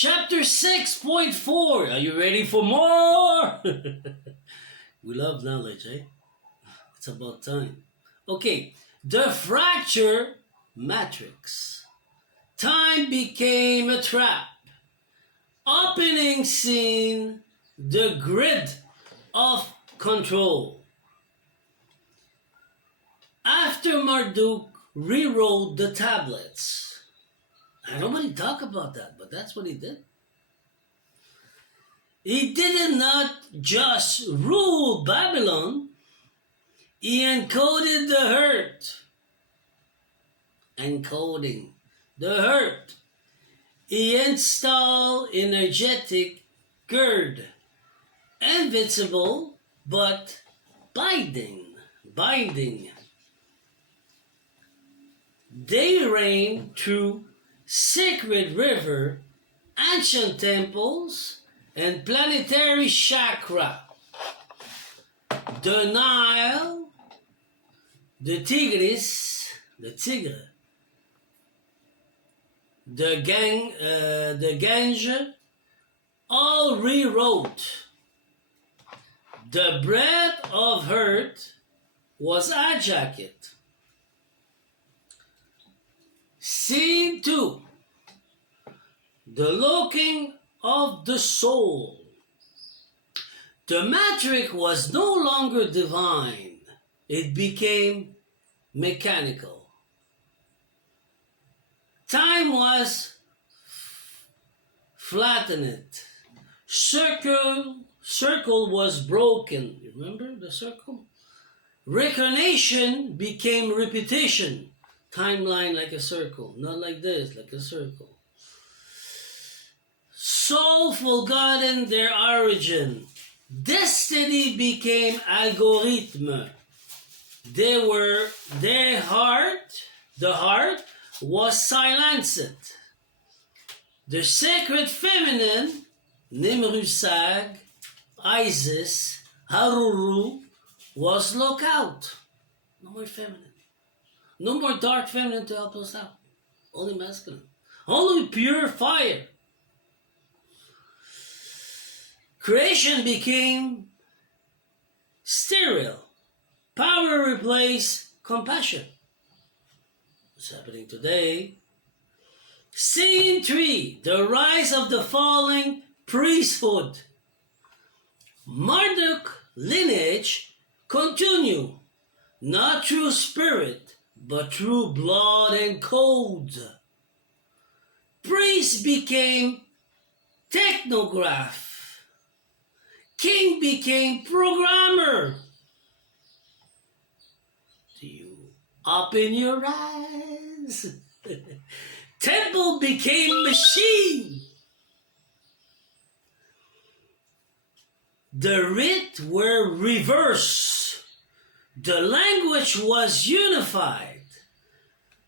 Chapter 6.4. Are you ready for more? We love knowledge, eh? It's about time. Okay, the fracture matrix. Time became a trap. Opening scene, the grid of control. After Marduk rewrote the tablets. Nobody talk about that, but that's what he did. He did not just rule Babylon, he encoded the hurt. Encoding the hurt. He installed energetic gird, invincible but binding. They reign through sacred river, ancient temples, and planetary chakra. The Nile, the Tigris, the Tigre, the Gange, all rewrote. The bread of hurt was hijacked. Scene 2. The looking of the soul. The matrix was no longer divine. It became mechanical. Time was flattened. Circle was broken. You remember the circle? Reincarnation became repetition. Timeline like a circle, not like this, like a circle. Soul forgotten their origin. Destiny became algorithm. The heart was silenced. The sacred feminine, Ninhursag, Isis, Aruru, was locked out. No more feminine. No more dark feminine to help us out. Only masculine. Only pure fire. Creation became sterile. Power replaced compassion. What's happening today? Scene 3. The rise of the falling priesthood. Marduk lineage continue. Not through spirit, but through blood and code. Priest became technograph. King became programmer. Do you open your eyes? Temple became machine. The rite were reversed. The language was unified.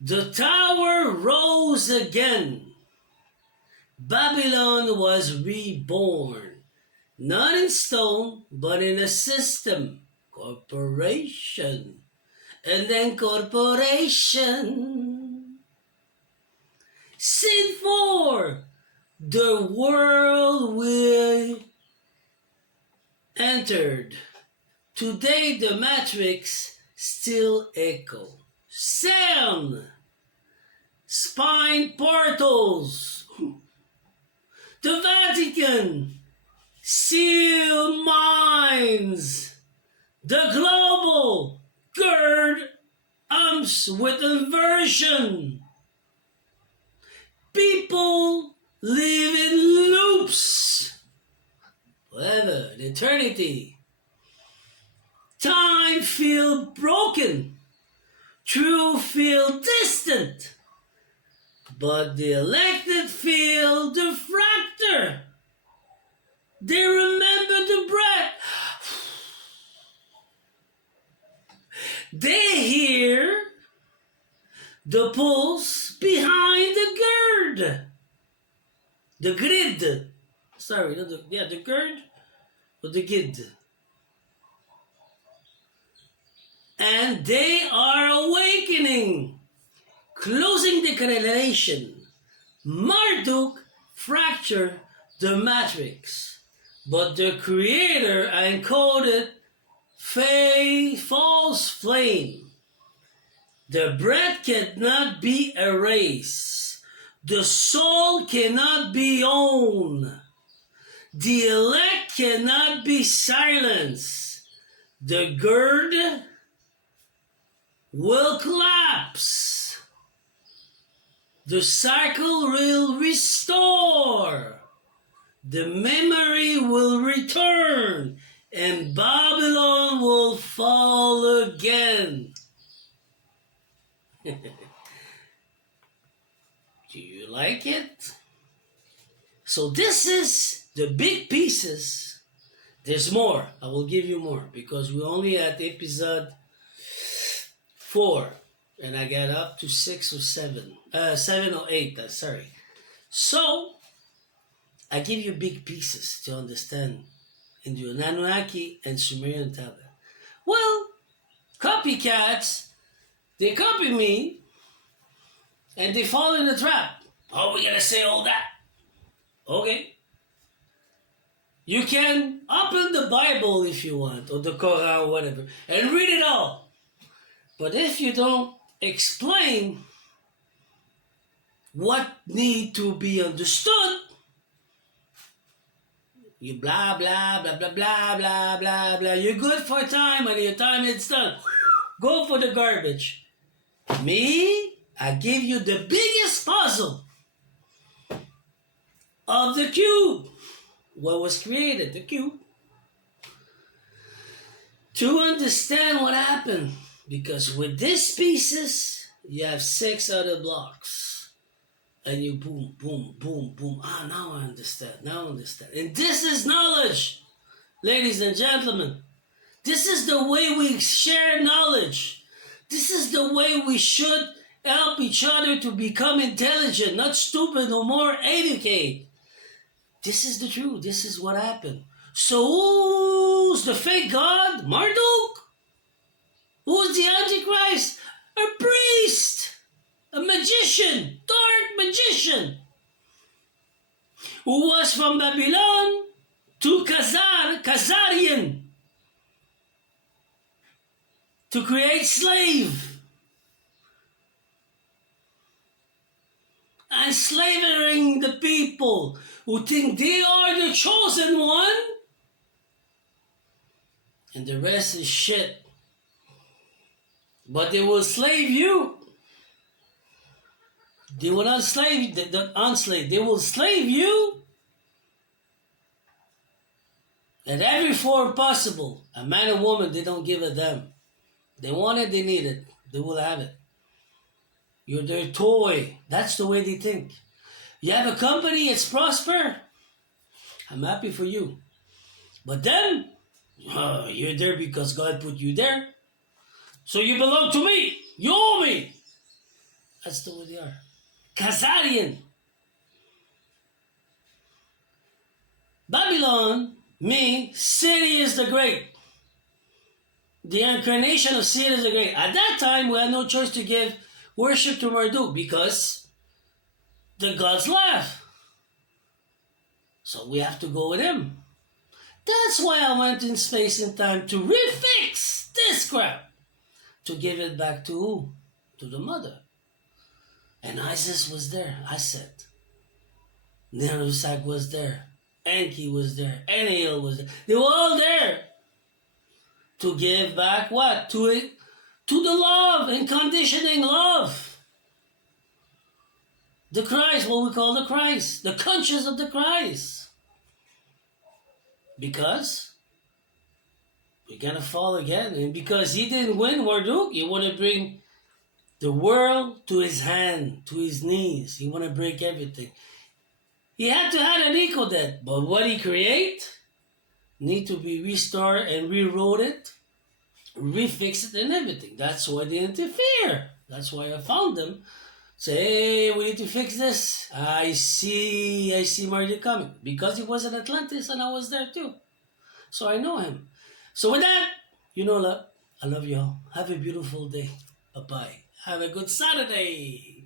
The tower rose again. Babylon was reborn, not in stone, but in a system, corporation, and then corporation. Scene 4, the world we entered. Today the matrix still echo. Sound, spine portals, the Vatican, seal minds, the global gird umps with inversion. People live in loops forever, in eternity. Time feel broken, true feel distant, but the elected feel the fracture. They remember the breath. They hear the pulse behind the gird. The grid. Sorry, not the gird, but the grid. And they are awakening, closing the correlation. Marduk fracture the matrix, but the creator encoded false flame. The breath cannot be erased. The soul cannot be owned. The elect cannot be silenced. The gird will collapse. The cycle will restore. The memory will return. And Babylon will fall again. Do you like it? So this is the big pieces. There's more. I will give you more because we're only at episode 4. And I got up to 6 or 7. 7 or 8, sorry. So, I give you big pieces to understand in the Anunnaki and Sumerian tablet. Well, copycats, they copy me and they fall in the trap. Oh, we're gonna say all that. Okay. You can open the Bible if you want, or the Quran, or whatever, and read it all. But if you don't explain what need to be understood, you blah, blah, blah, blah, blah, blah, blah, blah. You're good for time, and your time is done. Go for the garbage. Me, I give you the biggest puzzle of the cube. What was created? The cube. To understand what happened. Because with these pieces, you have 6 other blocks. And you boom, boom, boom, boom. Ah, now I understand. Now I understand. And this is knowledge, ladies and gentlemen. This is the way we share knowledge. This is the way we should help each other to become intelligent, not stupid or more educated. This is the truth. This is what happened. So who's the fake god? Marduk? Who's the Antichrist? A priest. A magician. Dark magician. Who was from Babylon to Khazarian. To create slave. Enslaving the people who think they are the chosen one. And the rest is shit. But they will slave you. They will not slave, unslave. They will slave you at every form possible. A man and woman, they don't give a damn. They want it, they need it. They will have it. You're their toy. That's the way they think. You have a company, it's prosper. I'm happy for you. But then, you're there because God put you there. So you belong to me. You owe me. That's the way they are. Khazarian. Babylon, me, Sirius the Great. The incarnation of Sirius the Great. At that time, we had no choice to give worship to Marduk because the gods laugh. So we have to go with him. That's why I went in space and time to refix this crap. To give it back to who? To the mother. And Isis was there. I said. Ninhursag was there. Enki was there. Enlil was there. They were all there. To give back what? To it? To the love and conditioning love. The Christ, what we call the Christ. The conscience of the Christ. Because we're going to fall again. And because he didn't win Marduk, he want to bring the world to his hand, to his knees. He want to break everything. He had to have an encoded. But what he create need to be restored and rewrote it, refix it and everything. That's why they interfere. That's why I found them. Say, hey, we need to fix this. I see Marduk coming. Because he was in Atlantis and I was there too. So I know him. So with that, you know, love, I love you all. Have a beautiful day. Bye-bye. Have a good Saturday.